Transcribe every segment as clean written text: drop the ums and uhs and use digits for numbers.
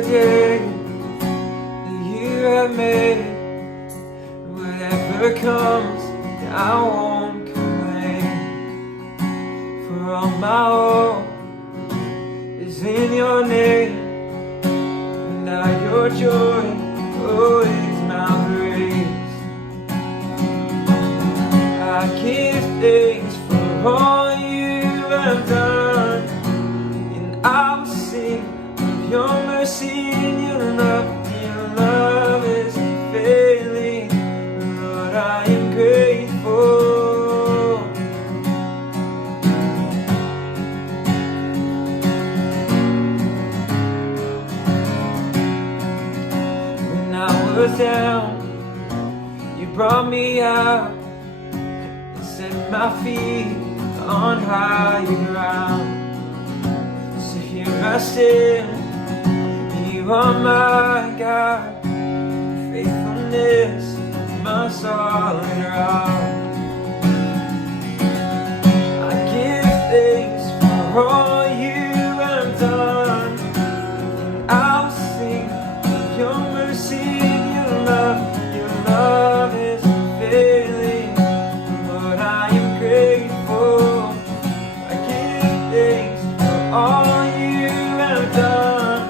the day that you have made. Whatever comes, I won't complain, for all my hope is in your name, and now your joy, oh, is my grace. I give thanks for all you have done, and I will sing of your mercy and your love. Your love is unfailing, Lord, I am grateful. When I was down, you brought me out and set my feet on higher ground. So here I stand, you are my God, faithfulness, my solid rock. I give thanks for all you have done, and I'll sing of your mercy and your love. Your love is unfailing, Lord, I am grateful. I give thanks for all you have done.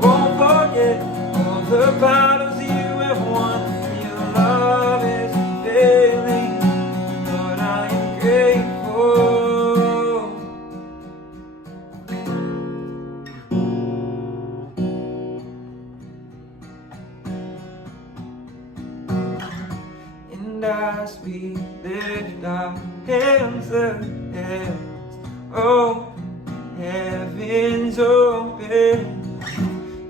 Won't forget all the battles you have won. Your love is unfailing, Lord, I am grateful. And as we lift our hands, the heavens, oh, heavens open,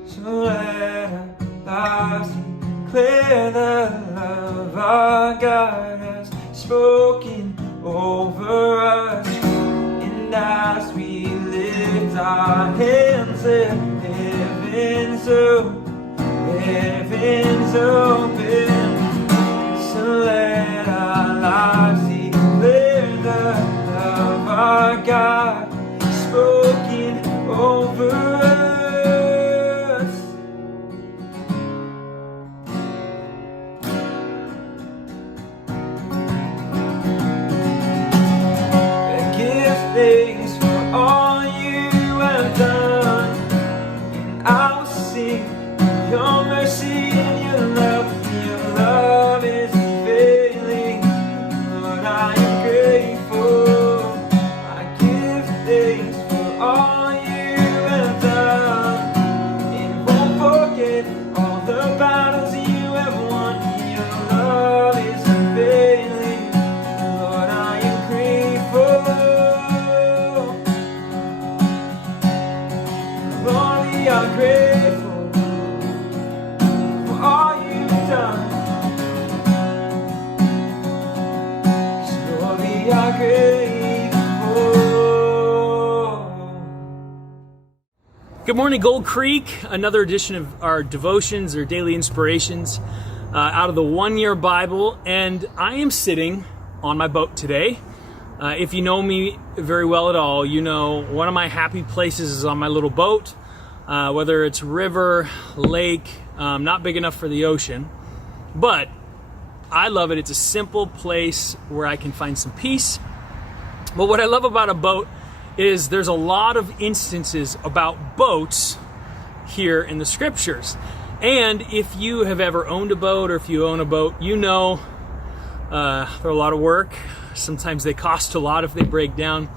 so let our lives declare the love our God has spoken over us. And as we lift our hands, the heavens open, heavens open, so let our lives declare the love our God has spoken over us. Thanks for all you have done, and I will sing of your mercy and your love. Your love is unfailing, Lord, I am grateful. I give thanks for all you have done, and won't forget all the battles you have won. Your love is unfailing, Lord, I am grateful. We are grateful for all you've done. So we are grateful. Good morning, Gold Creek. Another edition of our devotions or daily inspirations out of the 1 Year Bible. And I am sitting on my boat today. If you know me very well at all, you know one of my happy places is on my little boat. Whether it's river, lake, not big enough for the ocean, but I love it. It's a simple place where I can find some peace. But what I love about a boat is there's a lot of instances about boats here in the scriptures. And if you have ever owned a boat or if you own a boat, you know they're a lot of work. Sometimes they cost a lot if they break down,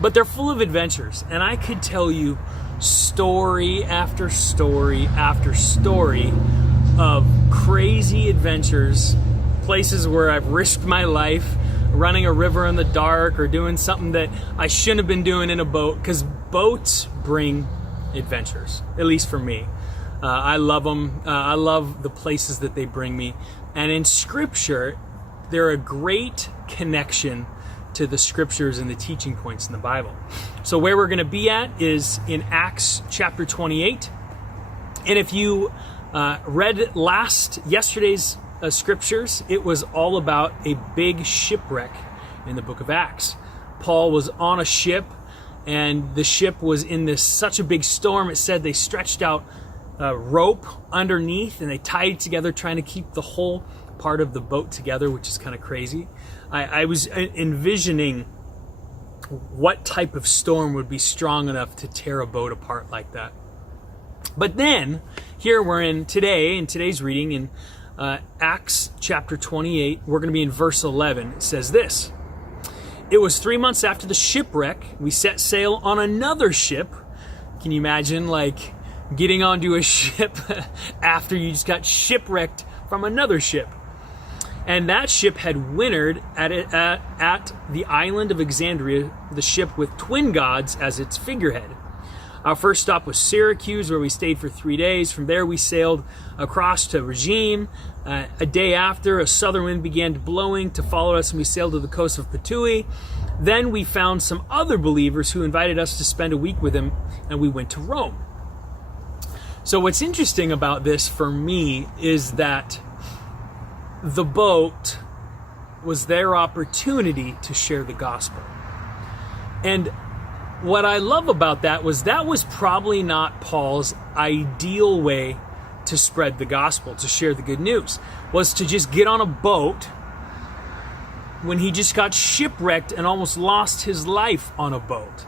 but they're full of adventures. And I could tell you story after story after story of crazy adventures, places where I've risked my life, running a river in the dark or doing something that I shouldn't have been doing in a boat, because boats bring adventures, at least for me. I love them. I love the places that they bring me. And in Scripture, they're a great connection to the Scriptures and the teaching points in the Bible. So where we're going to be at is in Acts chapter 28. And if you read yesterday's Scriptures, it was all about a big shipwreck in the book of Acts. Paul was on a ship and the ship was in this such a big storm. It said they stretched out a rope underneath and they tied it together, trying to keep the whole part of the boat together, which is kind of crazy. I was envisioning what type of storm would be strong enough to tear a boat apart like that. But then, here we're in today's reading in Acts chapter 28, we're going to be in verse 11. It says this: "It was 3 months after the shipwreck, we set sail on another ship." Can you imagine, like, getting onto a ship after you just got shipwrecked from another ship? "And that ship had wintered at the island of Alexandria, the ship with twin gods as its figurehead. Our first stop was Syracuse, where we stayed for 3 days. From there, we sailed across to Rhegium. A day after, a southern wind began blowing to follow us, and we sailed to the coast of Puteoli. Then we found some other believers who invited us to spend a week with them, and we went to Rome." So what's interesting about this for me is that the boat was their opportunity to share the gospel. And what I love about that was probably not Paul's ideal way to spread the gospel, to share the good news, was to just get on a boat when he just got shipwrecked and almost lost his life on a boat.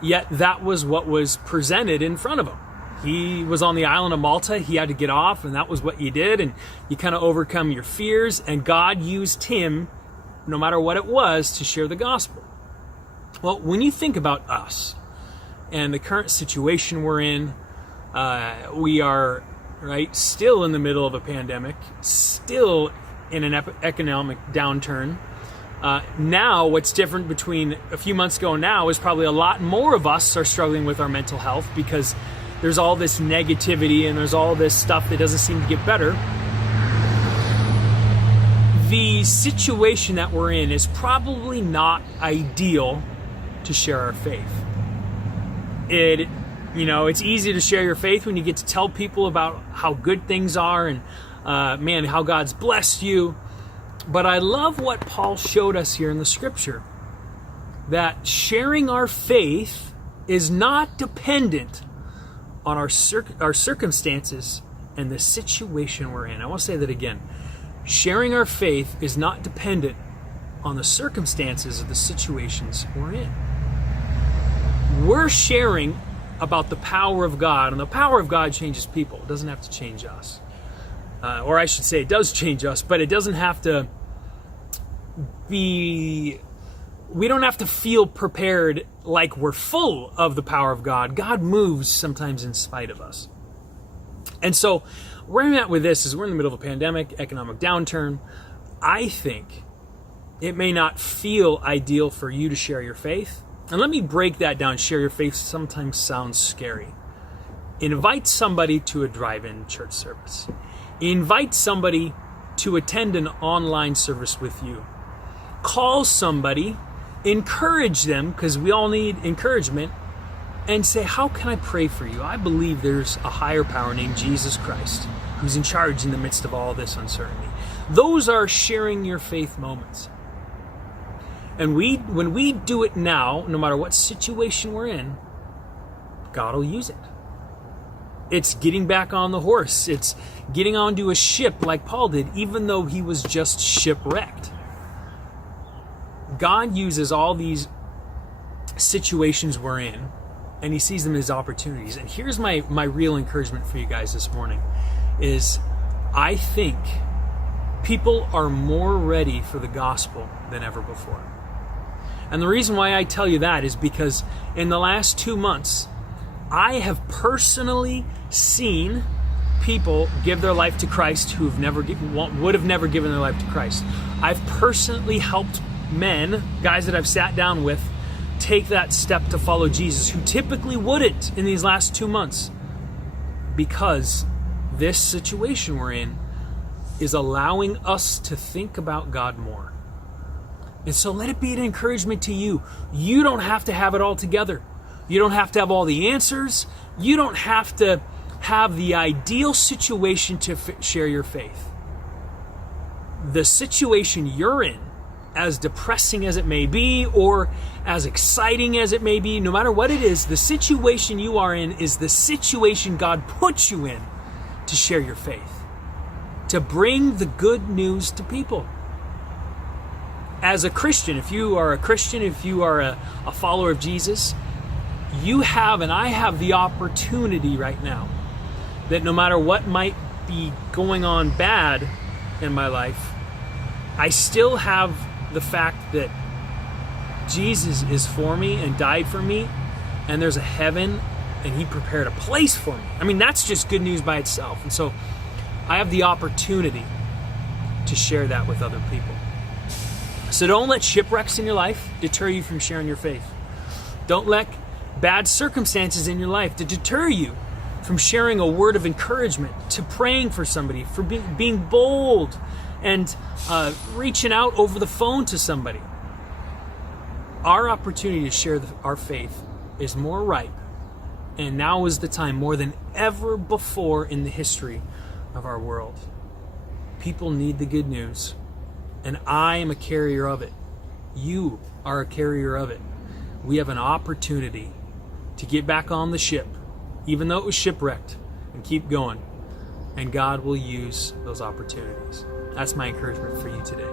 Yet that was what was presented in front of him. He was on the island of Malta. He had to get off, and that was what he did. And you kind of overcome your fears, and God used him, no matter what it was, to share the gospel. Well, when you think about us and the current situation we're in, we are still in the middle of a pandemic, still in an economic downturn. Now, what's different between a few months ago and now is probably a lot more of us are struggling with our mental health, because there's all this negativity and there's all this stuff that doesn't seem to get better. The situation that we're in is probably not ideal to share our faith. It's easy to share your faith when you get to tell people about how good things are and how God's blessed you. But I love what Paul showed us here in the scripture, that sharing our faith is not dependent on our circumstances and the situation we're in. I want to say that again. Sharing our faith is not dependent on the circumstances of the situations we're in. We're sharing about the power of God, and the power of God changes people. It doesn't have to change us. Or I should say it does change us, but it doesn't have to be... We don't have to feel prepared like we're full of the power of God. God moves sometimes in spite of us. And so where I'm at with this is we're in the middle of a pandemic, economic downturn. I think it may not feel ideal for you to share your faith. And let me break that down. Share your faith sometimes sounds scary. Invite somebody to a drive-in church service. Invite somebody to attend an online service with you. Call somebody, encourage them, because we all need encouragement, and say, how can I pray for you? I believe there's a higher power named Jesus Christ who's in charge in the midst of all this uncertainty. Those are sharing your faith moments. And when we do it now, no matter what situation we're in, God will use it. It's getting back on the horse. It's getting onto a ship like Paul did, even though he was just shipwrecked. God uses all these situations we're in, and he sees them as opportunities. And here's my real encouragement for you guys this morning is I think people are more ready for the gospel than ever before. And the reason why I tell you that is because in the last 2 months, I have personally seen people give their life to Christ who would have never given their life to Christ. I've personally helped men, guys that I've sat down with, take that step to follow Jesus who typically wouldn't in these last 2 months, because this situation we're in is allowing us to think about God more. And so let it be an encouragement to you. You don't have to have it all together. You don't have to have all the answers. You don't have to have the ideal situation to share your faith. The situation you're in as depressing as it may be or as exciting as it may be, no matter what it is, the situation you are in is the situation God put you in to share your faith, to bring the good news to people. As a Christian, if you are a Christian, if you are a follower of Jesus, you have and I have the opportunity right now that no matter what might be going on bad in my life, I still have the fact that Jesus is for me and died for me, and there's a heaven and he prepared a place for me. I mean, that's just good news by itself. And so I have the opportunity to share that with other people. So don't let shipwrecks in your life deter you from sharing your faith. Don't let bad circumstances in your life to deter you from sharing a word of encouragement, to praying for somebody, for being bold and reaching out over the phone to somebody. Our opportunity to share our faith is more ripe, and now is the time more than ever before in the history of our world. People need the good news, and I am a carrier of it. You are a carrier of it. We have an opportunity to get back on the ship, even though it was shipwrecked, and keep going. And God will use those opportunities. That's my encouragement for you today.